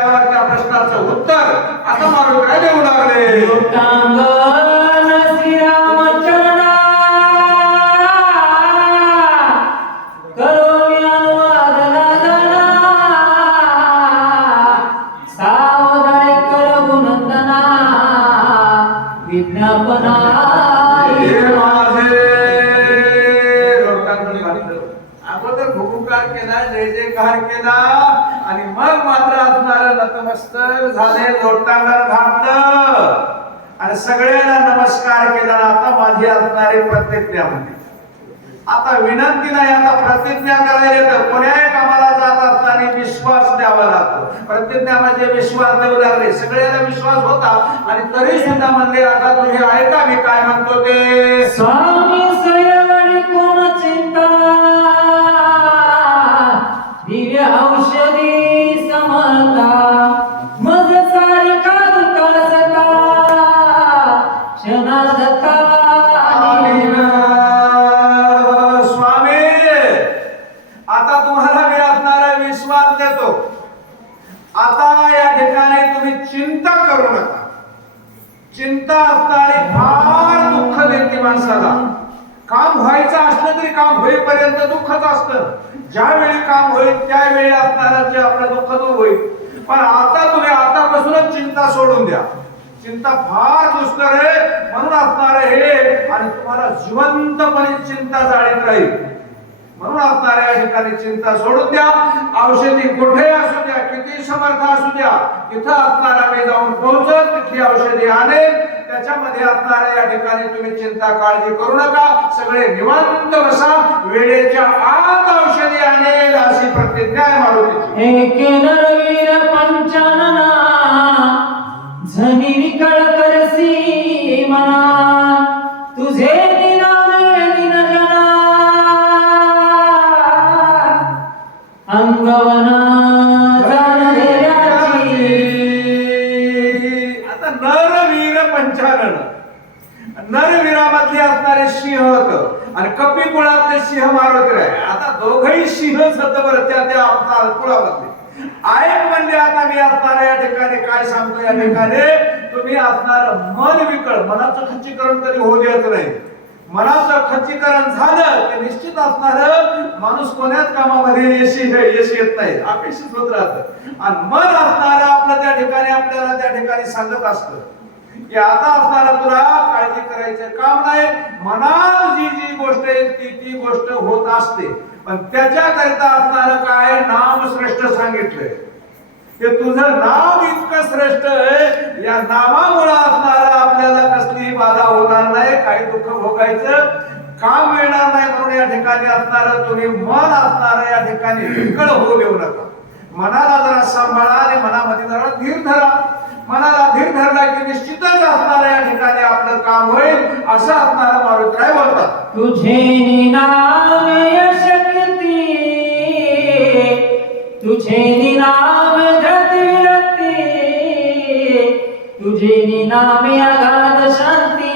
त्या प्रश्नाचं उत्तर आता मारून काय देऊ लागले. सगळ्यांना नमस्कार केला. आता माझी असणारी प्रतिज्ञा म्हणते आता विनंती नाही आता प्रतिज्ञा करायला येतं. कोण्याही कामाला जात असताना विश्वास द्यावा लागतो. प्रतिज्ञा म्हणजे विश्वास देऊ लागले सगळ्याला विश्वास होता. आणि तरी सुद्धा म्हणले आता तुम्ही ऐका मी काय म्हणतो ते. स्वामी असणारी फार दुःख देते माणसाला. काम व्हायचं असलं तरी काम होईपर्यंत दुःखच असतं. ज्यावेळी काम होईल त्यावेळी असणारा जे आपलं दुःख दूर होईल. पण आता तुम्ही आतापासूनच चिंता सोडून द्या. चिंता फार दुष्कर आहे म्हणून असणार हे. आणि तुम्हाला जिवंतपणे चिंता जाळीत राहील. म्हणून असणाऱ्या या ठिकाणी चिंता सोडून द्या. औषधी कुठे असू द्या किती समर्थ असू द्या इथं असणारा मी जाऊन पोहोचत तिथली औषधी आणेल. त्याच्यामध्ये असणाऱ्या या ठिकाणी तुम्ही चिंता काळजी करू नका. सगळे निवांत बसा. वेळेच्या आत औषधी आणेल अशी प्रतिज्ञा आहे मारुतीची. असणार माणूस कोण्याच कामामध्ये यशी यश येत नाही अपेक्षित होत राहत. आणि मन असणार आपलं त्या ठिकाणी आपल्याला त्या ठिकाणी सांगत असतं की आता असणारा तुला काळजी करायचं काम नाही. मनात जी जी गोष्ट आहे ती ती गोष्ट होत असते. पण त्याच्याकरिता असणार काय? नाम श्रेष्ठ सांगितलंय. ते तुझं नाव इतकं श्रेष्ठ आहे या नामामुळे असणारा आपल्याला कसलीही बाधा होणार नाही काही दुःख भोगायचं. काम मिळणार नाही म्हणून या ठिकाणी असणार तुम्ही मन असणार या ठिकाणी विकळ होऊ देऊ नका. मनाला जरा सांभाळा आणि मनामध्ये जरा धीर धरा. मनाला धीर धरला की निश्चितच असणार या ठिकाणी आपलं काम होईल असं असणार मारुतराय बोलतात. तुझे नाम यशक्ती तुझे नाम तुझे नाम अगाध शांती?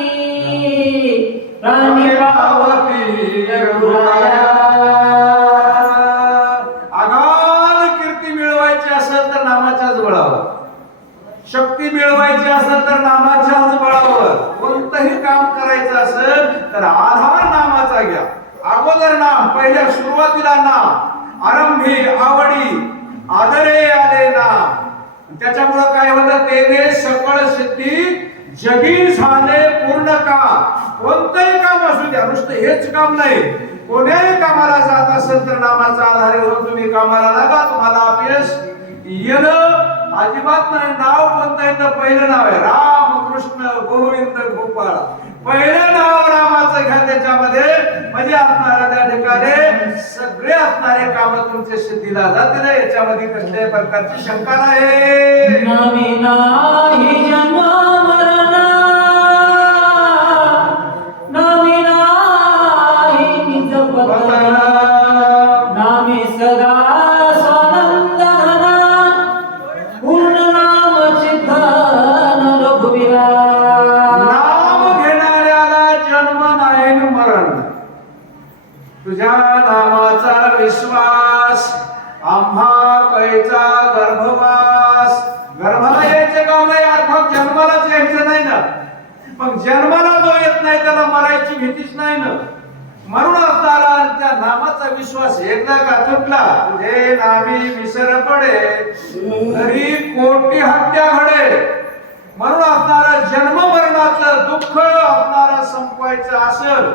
अगोदर नाम पहिल्या सुरुवातीला नाम आरंभी आवडी आदरे आले नाम त्याच्यामुळं काय होतं? तेने सकळ सिद्धी जगी झाले पूर्ण काम कोणतंही काम असू द्या. नुसतं हेच काम नाही. कोण्याही कामाला जात असेल तर नामाचा आधार घेऊन तुम्ही कामाला लागा. तुम्हाला अपयश येणं अजिबात नाही. नाव कोणतं येतं पहिलं नाव आहे राम कृष्ण गोविंद गोपाळ. पहिलं नाव रामाचं घ्या त्याच्यामध्ये म्हणजे असणारा त्या ठिकाणी सगळे असणारे काम तुमचे सिद्धीला जातील याच्यामध्ये कसल्याही प्रकारची शंका नाही. दुःख आपणारा संपवायचं असेल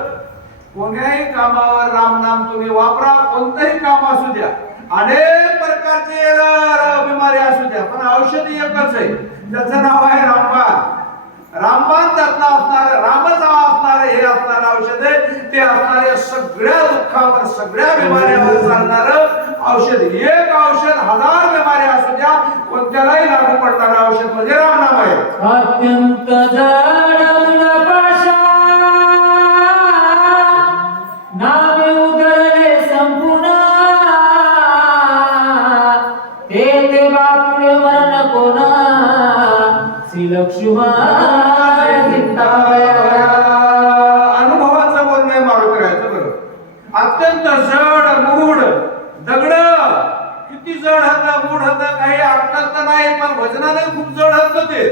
कोण्याही कामावर राम नाम तुम्ही वापरा कोणतंही काम असू द्या. अनेक प्रकारचे बिमारी असू द्या पण औषधी एकच आहे. त्याचं नाव आहे रामबाण. रामबाण त्यातलं असणार रामच असणार हे असणार औषध आहे. ते असणाऱ्या सगळ्या दुःखावर सगळ्या बिमाऱ्यावर चालणार औषध. एक औषध हजार बिमाऱ्या असू द्या कोणत्यालाही लागू पडणारं औषध म्हणजे रामनाम आहे अत्यंत नामे उदरले संपूर्ण. ते ते बापुडे मरण कोणा. श्री लक्ष्मण सीतावया. अनुभवाचं बोलणं आहे मारुतीरायचं बरं अत्यंत जड मूढ दगड किती जड होतं मूढ होतं काही अक्कल तर नाही पण भजनाने खूप जड होतं. ते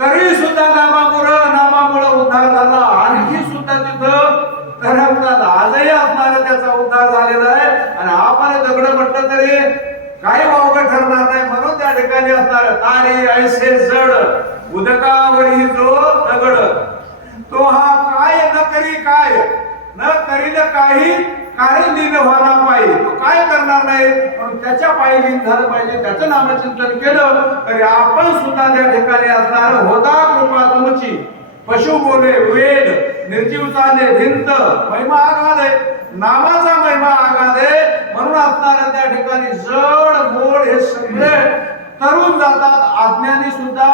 तरी सुद्धा नामामुळं नामामुळं उद्धार झाला. आणखी सुद्धा तिथं तरंगतात आजही असणार त्याचा उद्धार झालेला आहे. आणि आपण दगड म्हटलं तरी काही वावग ठरणार नाही म्हणून त्या ठिकाणी असणार तारे ऐसे जड. उदकावरही जो दगड तो हा काय न करी काय न करील काही काही लीन व्हायला पाहिजे. तो काय करणार नाही? म्हणून त्याच्या पायी लीन झालं पाहिजे. त्याचं नामचिंतन केलं तरी आपण सुद्धा त्या ठिकाणी असणार. होता कृपा तुमची. पशु बोले वेद निर्जीव चाले भिंत महिमा आगाध आहे. नामाचा महिमा आगाध आहे. म्हणून असणाऱ्या त्या ठिकाणी जड मोड हे सगळे तरुण जातात. अज्ञानी सुद्धा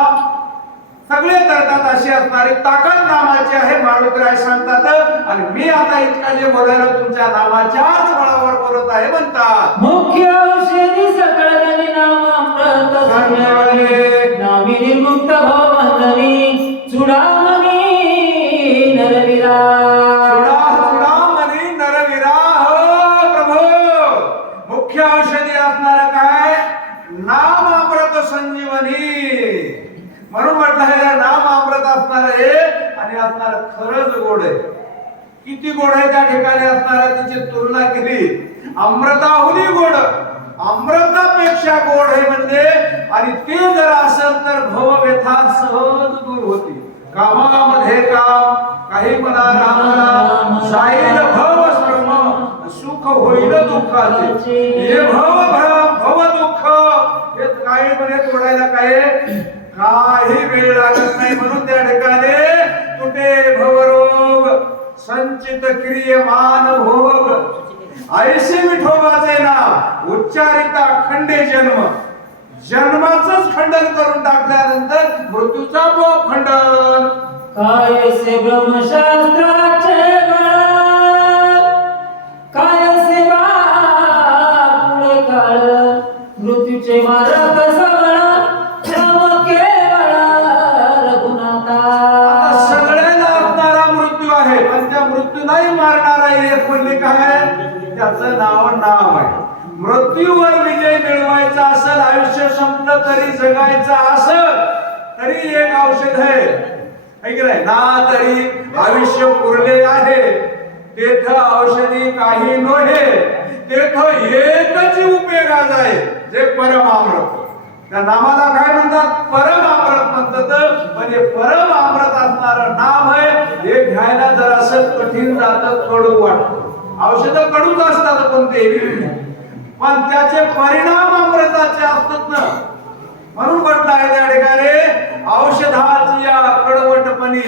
सगळे करतात अशी असणारी ताकद नामाची आहे मारुतीराय सांगतात. आणि मी आता इतका जे बोलायला तुमच्या नामाच्याच बळावर बोलत आहे म्हणतात. मुख्य औषधी सकळ नाम अमृत संजीवनी नामी निर्मुक्त भव चुडामणी नरविरा चुडा चुडामणी नरवीरा हो प्रभू मुख्य औषधी असणार काय नाम अमृत संजीवनी म्हणून म्हटलं हे नाम अमृत असणार आहे आणि असणार खरंच गोड आहे. किती गोड आहे त्या ठिकाणी असणार तिची तुलना केली. अमृताहुनी गोड. अमृतापेक्षा गोड आहे म्हणजे आणि ते जर असेल तर भव व्यथा सहज दूर होती. कामामध्ये काम काही मला रामला जाईल भव श्रम सुख होईल दुःखाचे. हे भव भव दुःख. हे काही म्हणे तोडायला काय? काही वेळ लागत नाही म्हणून त्या ठिकाणी तुटे भवरोग संचित क्रियमान भोग. ऐसे विठोबाचे नाव उच्चारित अखंडे जन्म. जन्माच खंडन करून टाकल्यानंतर मृत्यूचा आपोआप खंडन. काय से ब्रह्मशास्त्राचे काय से पुढे मृत्यूचे मारक त्याचं नाव नाम आहे. मृत्यूवर विजय मिळवायचा असेल आयुष्य संपलं तरी जगायचं असेल तरी एक औषध आहे. की नाही? ना तरी आयुष्य पुरले आहे. तेथ औषधी काही नव्हे. तेथ एकच उपयोगाच आहे जे परमामृत. त्या नामाला काय म्हणतात? परम अमृत म्हणतात. म्हणजे पण हे परम अमृत असणार नाम आहे. हे घ्यायला जर असं कठीण जात कडू वाटतं. औषध कडूच असतात पण ते. पण त्याचे परिणाम अमृताचे असतात ना. म्हणून म्हटलं आहे त्या ठिकाणी औषधाची या कडवटपणी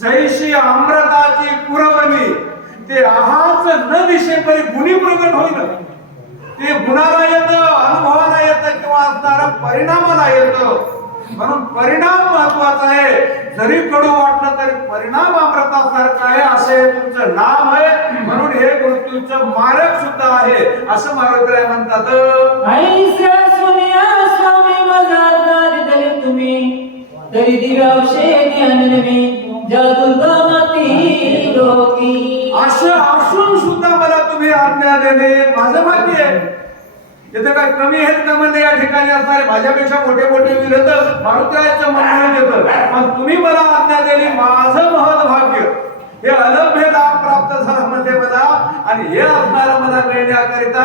जैशी अमृताची पुरवणी ते आहाच न दिशेपरी गुणी प्रगट होईल ते गुणाला येतं अनुभवाला येतं किंवा असणारा परिणामाला येतं. म्हणून परिणाम महत्त्वाचा आहे. जरी कडू वाटलं तरी परिणाम अमृतासारखा आहे असे तुमचं नाम आहे. म्हणून हे मृत्यूचं मारक सुद्धा आहे असं मारुतीराय म्हणतात. सुनिया स्वामी माझा तुम्ही. तरी औषधी आणनवी जगुगमती लोकी. असं असून सुद्धा मला तुम्ही आज्ञा देणे माझं भाग्य आहे. इथं काय कमी आहेत का म्हणजे या ठिकाणी असणारे माझ्यापेक्षा मोठे मोठे विरोधक मारुतीरायाचं म्हणणं देत पण तुम्ही मला आज्ञा दिली माझं महत् भाग्य. हे अलभ्य लाभ प्राप्त झाला म्हणजे मला. आणि हे असणार मला मिळण्याकरिता.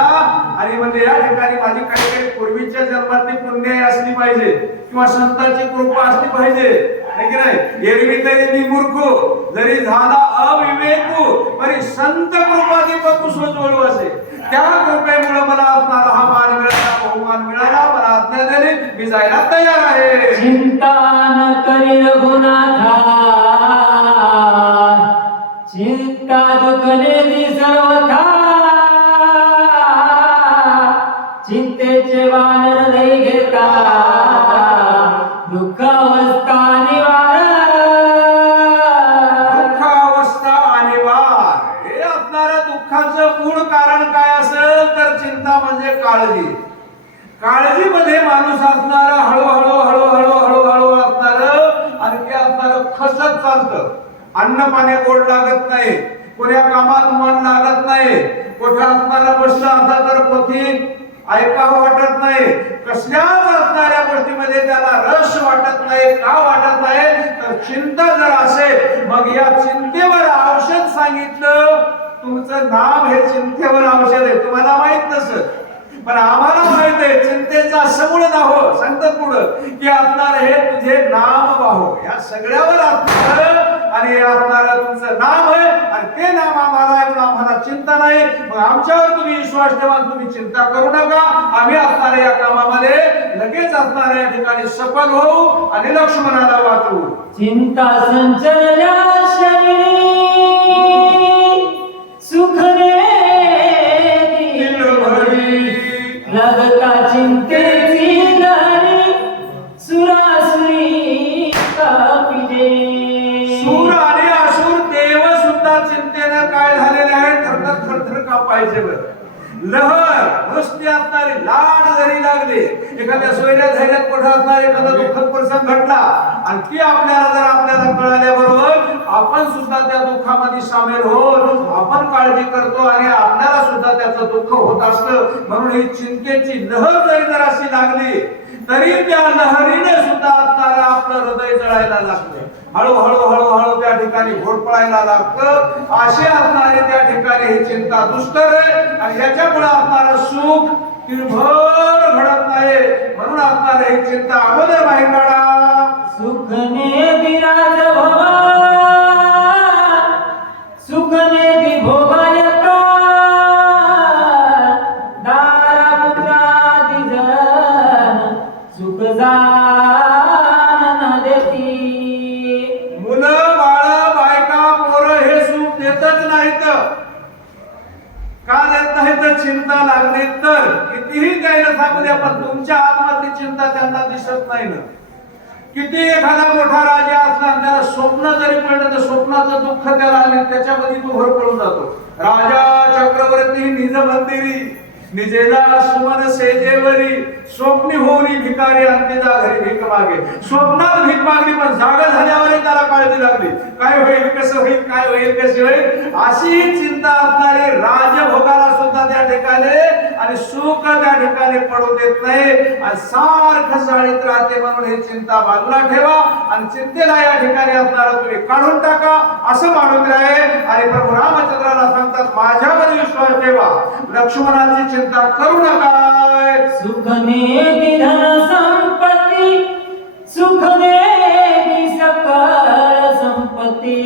आणि म्हणजे या ठिकाणी माझी काही काही पूर्वीच्या जन्मातली पुण्य असली पाहिजे. किंवा संतांची कृपा असली पाहिजे. नाही? एरवी तरी मी मूर्ख जरी झाला अविवेकू तरी संत कृपा दीपक सोजवळू असे. त्या कृपेमुळे मला असणारा हा मान मिळाला बहुमान मिळाला मला आज्ञा दिली मी जायला तयार आहे. चिंता न करी रघुनाथा चिंता दुखले सर्व चालतं. अन्न पाणी गोड लागत नाही. कोण्या कामात मन लागत नाही. कुठं असणारा प्रश्न असा तर पोथी ऐकावं वाटत नाही. कसल्याच असणाऱ्या गोष्टीमध्ये त्याला रस वाटत नाही का वाटत नाही? तर चिंता जर असेल मग या चिंतेवर औषध सांगितलं तुमचं नाम हे चिंतेवर औषध आहे. तुम्हाला माहीत नसत पण आम्हाला माहीत आहे चिंतेचा समूळ नाहो सांगतात पुढं की असणार हे तुझे नाम वाहो या सगळ्यावर असणार आणि हे असणार तुमचं नाम आहे आणि ते नाम आम्हाला आहे म्हणून आम्हाला चिंता नाही. मग आमच्यावर तुम्ही विश्वास ठेवा तुम्ही चिंता करू नका. आम्ही असणार या कामामध्ये. लगेच असणार या ठिकाणी सफल होऊ आणि लक्ष्मणाला वाचवू. चिंता संचलल्या सुखने कापायचे बर लहर नुसती असणारी लाड जरी लागली एखाद्या सोयऱ्या धैर्यात कुठं असणार एखादा दुःखद प्रसंग घडला आणि ती आपल्याला जर आपल्याला कळाल्याबरोबर आपण सुद्धा त्या दुःखामध्ये सामील होऊन आपण काळजी करतो आणि आपल्याला सुद्धा त्याचं दुःख होत असतं. म्हणून ही चिंतेची लहर जरी जर अशी लागली तरी त्या लहरीने सुद्धा असणारा आपलं हृदय जळायला लागतं हळूहळू हळूहळू त्या ठिकाणी घोरपळायला लागतं. असे असणारे त्या ठिकाणी ही चिंता दुष्कर आहे आणि याच्यामुळे आपणाला सुख किरभर घडत नाही. म्हणून आपणाला ही चिंता अगोदर बाहेर काढा. सुखने विराज भवा सुखने नाही ना सांगू द्या पण तुमच्या आतमधली चिंता त्यांना दिसत नाही ना. किती एखादा मोठा राजा असला त्याला स्वप्न जरी पडलं तर स्वप्नाचं दुःख त्याला आले त्याच्यामध्ये तो भर पडून जातो. राजा चक्रवर्ती निज मंदिरी निजेला सुमन सेजेवरी स्वप्नी होऊनी भिकारी अंत्यजा घरी भीक मागे. स्वप्नात भीक मागली पण जाग झाल्यावर त्याला काळजी लागली. काय होईल कसं होईल काय होईल कसे होईल? अशी चिंता असणारी राजभोगाला सुद्धा त्या ठिकाणी आणि सुख त्या ठिकाणी पडू देत नाही. आणि सारखं साळीत राहते म्हणून ही चिंता बाजूला ठेवा आणि चिंतेला या ठिकाणी असणारा तुम्ही काढून टाका. असं मानून आहे आणि प्रभू रामचंद्राला सांगतात माझ्यावर विश्वास ठेवा. लक्ष्मणाची चिंता करू नका. सुखने धन संपत्ती सुखने सकळ संपत्ती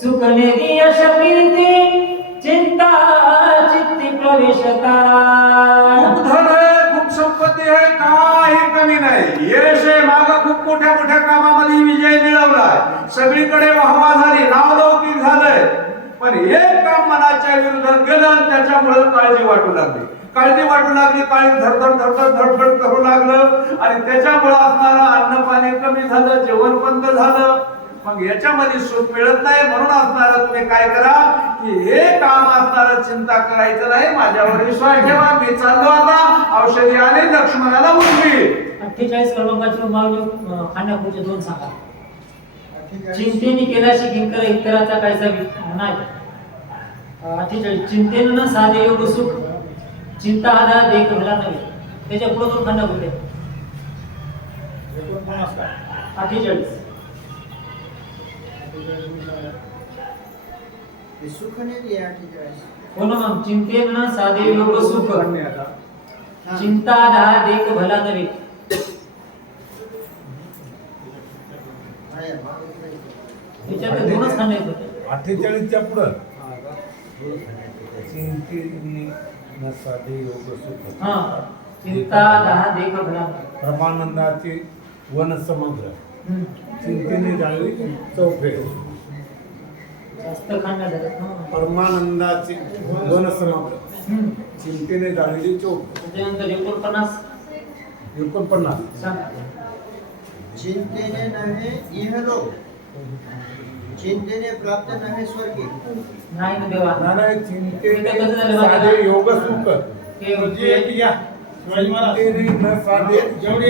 सुखने यश कीर्ती चिंता चित्ती प्रवेशता। खूप धन आहे खूप संपत्ती आहे काही कमी नाही. यश आहे माग खूप मोठ्या मोठ्या कामामध्ये विजय मिळवलाय सगळीकडे वाहवा झाली नावलौकिक झालंय. पण एक काम मनाच्या विरुद्धात गेलं त्याच्यामुळे काळजी वाटू लागली. काळजी वाटू लागली काळजी धडधड धडधड धडधड करू लागलं. आणि त्याच्यामुळे असणारं अन्न पाणी कमी झालं जेवण बंद झालं. मग याच्यामध्ये सुख मिळत नाही म्हणून असणारं तुम्ही काय करा की हे काम असणारं चिंता करायचं नाही. माझ्यावर विश्वास ठेवा. मी चाललो आता. औषधी आले लक्ष्मणाला उठवी. अठ्ठेचाळीस क्रमांकाची मागणी खाण्यापूरचे दोन सांगा. चिंतेने केल्याशी किंकर इतराचा कायचा वि- नाही. अठ्ठेचाळीस. चिंतेनं न साधे योग सुख चिंता आला देख भला नव्हे त्याच्या पुढे खंड अठ्ठेचाळीस. ते सुख नाही रे अठ्ठेचाळीस हो ना मग चिंतेन साधे योग सुख. हा. चिंता दहा देख भला नव्हे. त्याच्यात दोनच खंड आहेत. होते अठ्ठेचाळीसच्या पुढं. हा चिंता दहा देख भला नव्हे प्रमानंदाचे वन समुद्र हम्म. चिंतेने झालेत ना परमानंदाचे वन समुद्र. चिंतेने चौफेर त्याच्यानंतर एकोणपन्नास. एकोणपन्नास. चिंतेने नव्हे इहलोक. चिंतेने प्राप्त नव्हे स्वर्गी नाही ना देवा नाराय इथं चिंतेने कसं झालं बघा. साधे योग सुख। ते चिंतेने न साधे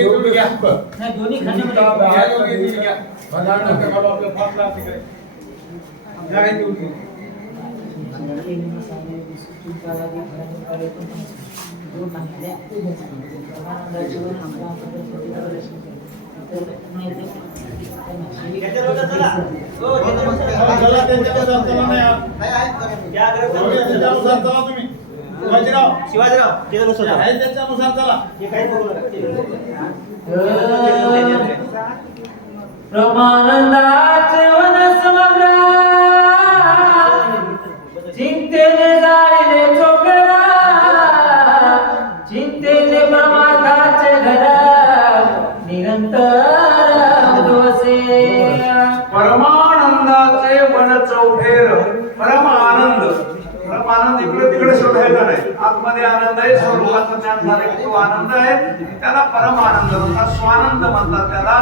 योग सुख। नाही दोन्ही चिंता खंडामध्ये दहा देख फलानं चला त्यांच्यानुसार चला नाही आप. काय आहेत करा मी. एवढे त्याच्यानुसार चला तुम्ही शिवाजीराव शिवाजीराव त्याच्यानुसार चला. आहे त्याच्यानुसार आतमध्ये आनंद आहे स्वरूपाचं ज्ञान झालं तो आनंद आहे त्याला परम आनंद म्हणतात स्वानंद म्हणतात त्याला.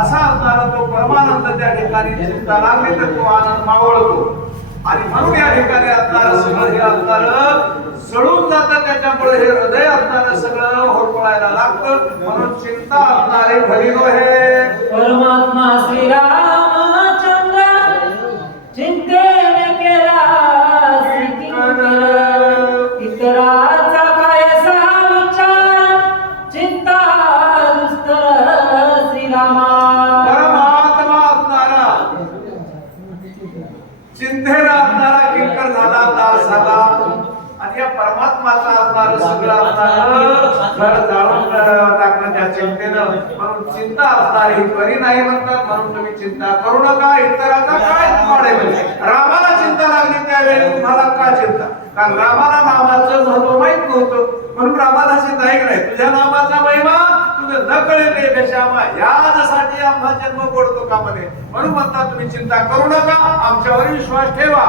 असा असणारा तो परमानंद त्या ठिकाणी चिंता लागली तर तो आनंद मावळतो आणि म्हणून या ठिकाणी असणारं सगळं हे असणारं सळून जातं त्याच्यामुळे हे हृदय असणारं सगळं होरपळायला लागतं. म्हणून चिंता असणारे हरिव हे. परमात्मा करू नका इतराचा काय म्हणजे रामाला चिंता लागली त्यावेळी तुम्हाला का चिंता? कारण रामाला नामाचं महत्त्व माहीत नव्हतं. म्हणून रामाला चिंता आहे की नाही. तुझ्या नामाचा महिमा तुझं न कळले कशामा. यासाठी आम्हा जन्म पडतो म्हणून म्हणतात तुम्ही चिंता करू नका. आमच्यावर विश्वास ठेवा.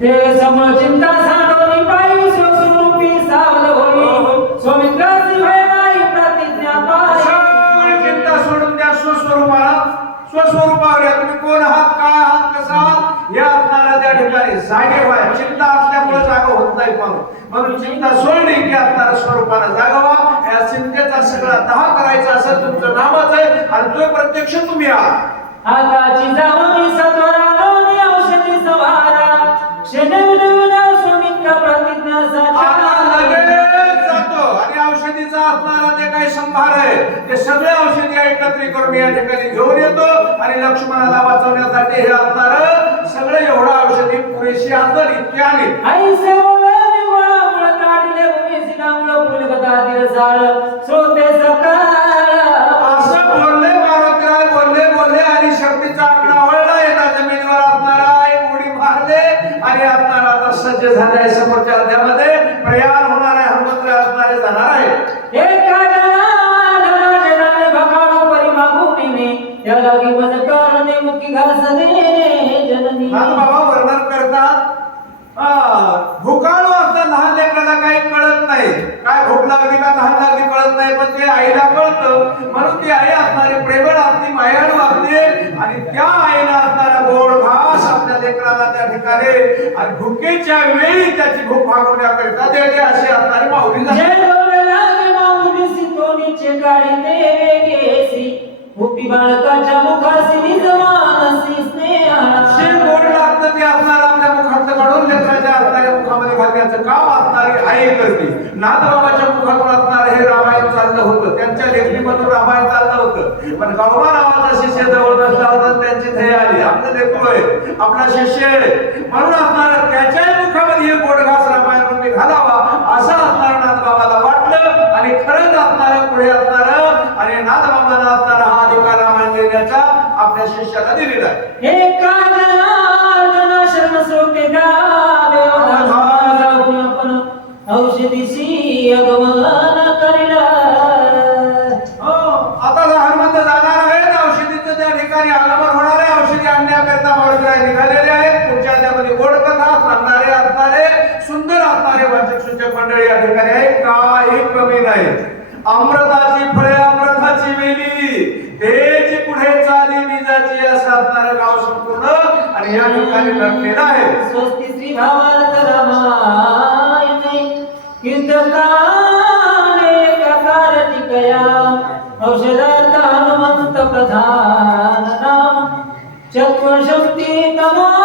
ते सम चिंता सांडोनी पायी स्वस्वरूपी होई. स्वामित्राची भयवाई प्रतिज्ञा पाळी. सगळी चिंता सोडून द्या स्वस्वरूपाला. स्वस्वरूपावर आहे. तुम्ही कोण आहात काय आहात कसा आहात या असणारा त्या ठिकाणी जागे व्हा. चिंता असल्यामुळे जागा होत नाही म्हणून म्हणून चिंता सोडली की असणारा स्वरूपाला जागा या चिंतेचा सगळा दहा करायचा असं तुमचं नामच आहे आणि तो प्रत्यक्ष तुम्ही आहात. आताची जाऊन सत्वरा औषधी सवारा. ते सगळे औषधी एकत्रित करून या ठिकाणी घेऊन येतो आणि लक्ष्मणाला वाचवण्यासाठी हे असणार सगळे एवढं औषधी पुरेशी असतात इतके सकाळ. असं बोलले मारुतीराज बोलले बोलले आणि शक्तीचा आकडा वळला. येता जमिनीवर असणारा एक उडी मारले आणि असणारा आता सज्ज झाले आहे समोरच्या अध्यामध्ये प्रयाण होणार आहे हनुमंत्र असणारे जाणार आहे एका जनाला त्या लागी मज कारणे मुखी घास दे जननी. आता बाबा वर्णन करतात हा, भुकाळू असतात लहान लेकराला काही कळत नाही. काय भूक लागली का लहान लागली कळत नाही पण ते आईला कळतं. म्हणून ती आई असणारी प्रेमळ असते मायाळू असते. आणि त्या आईला असणारा गोड घास आपल्या लेकराला त्या ठिकाणी आणि भुकेच्या वेळी त्याची भूक भागवण्याकरिता देते अशी असणारी माऊली जय. बोलला माऊली सितोनीचे काढी ते वेगेसी बाळकाच्या मुखासी निजवानसी जे स्नेहा गोड लागतं ते असणार आपल्या मुखात काढून लेकराच्या असणाऱ्या मुखामध्ये घालण्याचं काम असणारी आई करते नाथबाबाच्या मुखातून असणार हे रामायण चाललं होतं. त्यांच्या लेखणीमधून रामायण चाललं होतं. पण गावबा नावाचा शिष्य जवळ बसला होता त्यांची ध्येय आली. आपलं लेकरू आहे आपला शिष्य आहे. म्हणून असणार त्याच्याही मुखामध्ये हे गोडघास रामायण तुम्ही घालावा. असं असणार नाथबाबाला वाटलं आणि खरंच असणार पुढे असणार आणि नाथबाबाला असणार रामायण देण्याचा आपल्या शिष्याला दिलेला आहे. हे शरण अगमन करिला हो, आता लहानमध्ये जाणार आहेत औषधीचं त्या ठिकाणी आगमन होणार आहे. औषधी आणण्याकरिता माणूस निघालेले आहेत पुढच्या त्यामध्ये गोड कथा सांगणारे असणारे सुंदर असणारे वाचक सूचक मंडळी या ठिकाणी आहे काही कमी नाही अमृताची फळे अमृताची वेली. तेच पुढे चाली निजाची असं असणारं गाव संपूर्ण आणि या ठिकाणी लढलेलं आहे. स्वस्ती श्री भावार्थ रामायणे. कीर्तकाने कारटिकया औषधार्थ हनुमंत प्रधान नाम. चतुर्शक्ती तमोध्याय